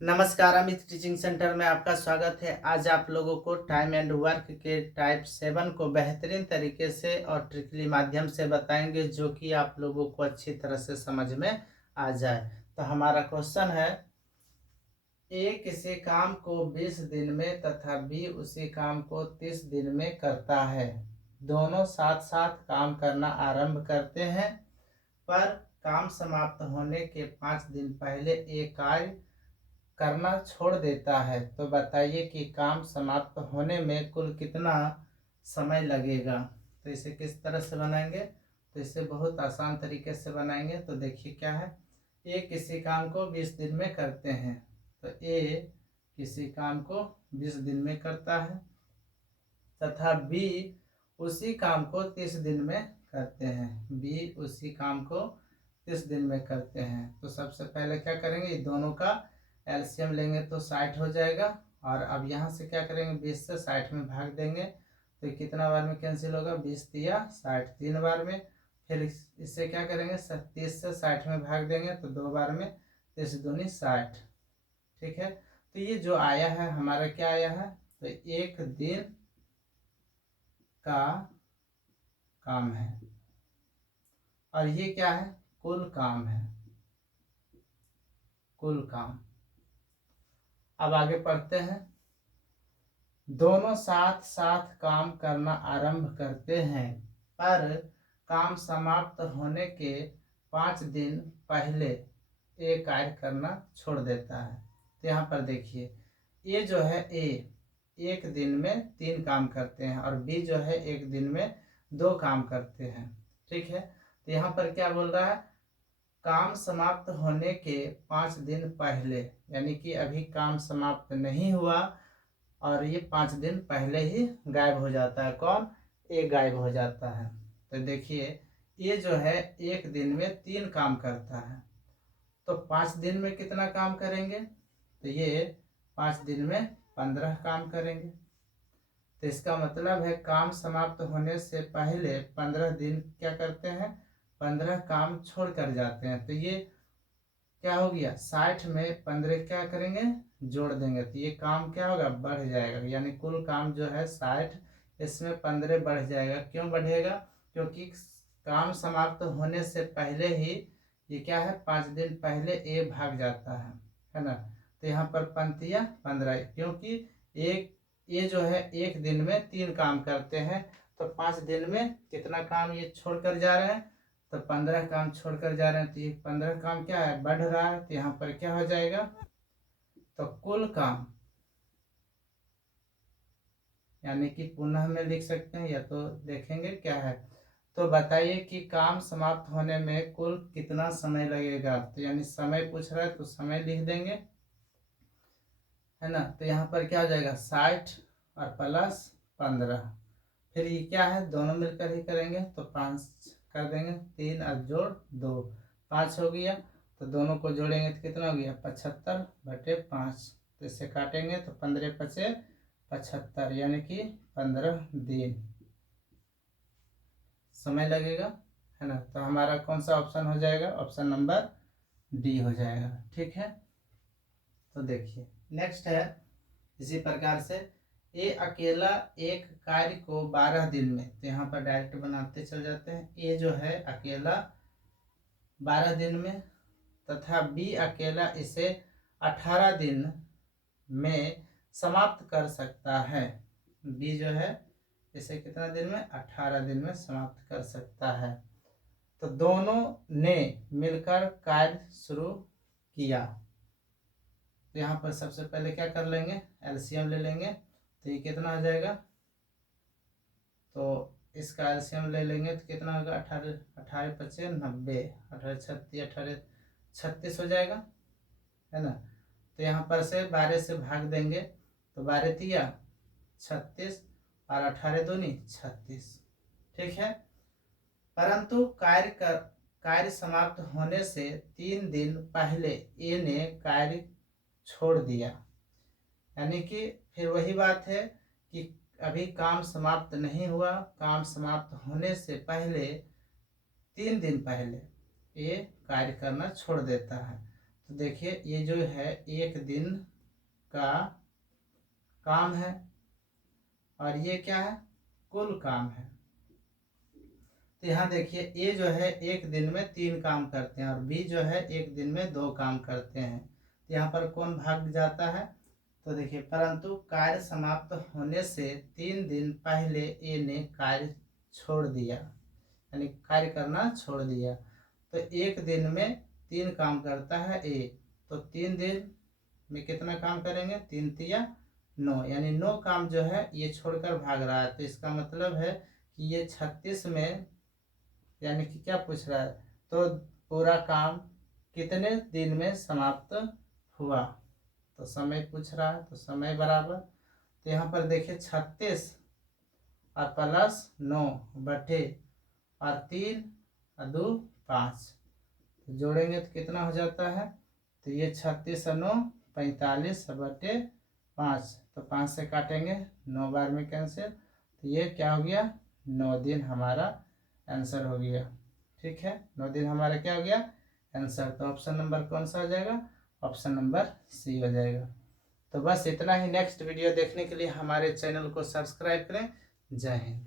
नमस्कार, Amit teaching centre में आपका स्वागत है। आज आप लोगों को टाइम एंड वर्क के टाइप 7 को बेहतरीन तरीके से और ट्रिकली माध्यम से बताएंगे, जो कि आप लोगों को अच्छी तरह से समझ में आ जाए। तो हमारा क्वेश्चन है, ए किसी काम को 20 दिन में तथा बी उसी काम को 30 दिन में करता है। दोनों साथ साथ काम करना आरंभ करते हैं, पर काम समाप्त होने के 5 दिन पहले ए कार्य करना छोड़ देता है। तो बताइए कि काम समाप्त होने में कुल कितना समय लगेगा। तो इसे किस तरह से बनाएंगे? तो इसे बहुत आसान तरीके से बनाएंगे। तो देखिए क्या है, ए किसी काम को 20 दिन में करते हैं। तो ए किसी काम को 20 दिन में करता है तथा बी उसी काम को 30 दिन में करते हैं। बी उसी काम को 30 दिन में करते हैं। तो सबसे पहले क्या करेंगे, दोनों का एलसीएम लेंगे तो 60 हो जाएगा। और अब यहाँ से क्या करेंगे, 20 से 60 में भाग देंगे तो कितना बार में कैंसिल होगा, 20 या 60, 3 बार में। फिर इससे क्या करेंगे, 30 से 60 में भाग देंगे तो 2 बार में, 30 दूनी 60। ठीक है, तो ये जो आया है हमारा क्या आया है, तो 1 दिन का काम है। और ये क्या है, कुल काम है, कुल काम। अब आगे पढ़ते हैं। दोनों साथ साथ काम करना आरंभ करते हैं, पर काम समाप्त होने के 5 दिन पहले ए कार्य करना छोड़ देता है। तो यहाँ पर देखिए, ये जो है ए 1 दिन में 3 काम करते हैं और बी जो है 1 दिन में 2 काम करते हैं। ठीक है, तो यहाँ पर क्या बोल रहा है, काम समाप्त होने के 5 दिन पहले, यानी कि अभी काम समाप्त नहीं हुआ और ये 5 दिन पहले ही गायब हो जाता है। कौन? ए गायब हो जाता है। तो देखिए, ये जो है 1 दिन में 3 काम करता है, तो 5 दिन में कितना काम करेंगे, तो ये 5 दिन में 15 काम करेंगे। तो इसका मतलब है काम समाप्त होने से पहले 15 दिन क्या करते हैं, 15 काम छोड़ कर जाते हैं। तो ये क्या हो गया, 60 में 15 क्या करेंगे, जोड़ देंगे तो ये काम क्या होगा, बढ़ जाएगा। यानी कुल काम जो है 60, इसमें 15 बढ़ जाएगा। क्यों बढ़ेगा, क्योंकि काम समाप्त होने से पहले ही ये क्या है, 5 दिन पहले ए भाग जाता है ना। तो यहाँ पर पंक्तियाँ 15, क्योंकि एक ये जो है 1 दिन में 3 काम करते हैं, तो 5 दिन में कितना काम ये छोड़ कर जा रहे हैं, तो 15 काम छोड़कर जा रहे हैं। तो ये 15 काम क्या है, बढ़ रहा है। तो यहाँ पर क्या हो जाएगा, तो कुल काम, यानी कि पुनः में लिख सकते हैं या तो देखेंगे क्या है। तो बताइए कि काम समाप्त होने में कुल कितना समय लगेगा। तो यानी समय पूछ रहा है तो समय लिख देंगे, है ना। तो यहाँ पर क्या हो जाएगा, 60 और प्लस 15। फिर ये क्या है, दोनों मिलकर ही करेंगे तो 5 कर देंगे, 3 और जोड़ 2, 5 हो गया। तो दोनों को जोड़ेंगे तो कितना हो गया, 75/5। तो इससे काटेंगे तो 15 पचे 75, यानी कि 15 दिन समय लगेगा, है ना। तो हमारा कौन सा ऑप्शन हो जाएगा, ऑप्शन नंबर डी हो जाएगा। ठीक है, तो देखिए नेक्स्ट है, इसी प्रकार से ए अकेला एक कार्य को 12 दिन में, तो यहाँ पर डायरेक्ट बनाते चल जाते हैं। ए जो है अकेला 12 दिन में तथा बी अकेला इसे 18 दिन में समाप्त कर सकता है। बी जो है इसे कितना दिन में, 18 दिन में समाप्त कर सकता है। तो दोनों ने मिलकर कार्य शुरू किया। तो यहाँ पर सबसे पहले क्या कर लेंगे, एलसीएम ले लेंगे। तो ये कितना आ जाएगा, तो इसका एलसीएम ले लेंगे तो कितना होगा, 18 18 पचे 90, 18 36, 18 36 हो जाएगा, है ना। तो यहाँ पर से 12 से भाग देंगे तो 12 तिया 36 और 18 दूनी 36। ठीक है, परंतु कार्य समाप्त होने से 3 दिन पहले ए ने कार्य छोड़ दिया। यानी कि फिर वही बात है कि अभी काम समाप्त नहीं हुआ, काम समाप्त होने से पहले 3 दिन पहले ये कार्य करना छोड़ देता है। तो देखिए ये जो है एक दिन का काम है और ये क्या है, कुल काम है। तो यहाँ देखिए ए जो है एक दिन में 3 काम करते हैं और बी जो है एक दिन में 2 काम करते हैं। तो यहाँ पर कौन भाग जाता है, तो देखिए परंतु कार्य समाप्त होने से 3 दिन पहले ए ने कार्य छोड़ दिया, यानी कार्य करना छोड़ दिया। तो एक दिन में 3 काम करता है ए, तो 3 दिन में कितना काम करेंगे, 3 तिया 9, यानी 9 काम जो है ये छोड़कर भाग रहा है। तो इसका मतलब है कि ये 36 में, यानी कि क्या पूछ रहा है, तो पूरा काम कितने दिन में समाप्त हुआ, तो समय पूछ रहा है। तो समय बराबर, तो यहाँ पर देखिए 36 और प्लस 9 बटे और 3 और 2 5, तो जोड़ेंगे तो कितना हो जाता है, तो ये 36 और 9 45 बटे 5, तो 5 से काटेंगे 9 बार में कैंसिल, तो ये क्या हो गया, 9 दिन हमारा आंसर हो गया। ठीक है, 9 दिन हमारा क्या हो गया, आंसर। तो ऑप्शन नंबर कौन सा हो जाएगा, ऑप्शन नंबर सी हो जाएगा। तो बस इतना ही। नेक्स्ट वीडियो देखने के लिए हमारे चैनल को सब्सक्राइब करें। जय हिंद।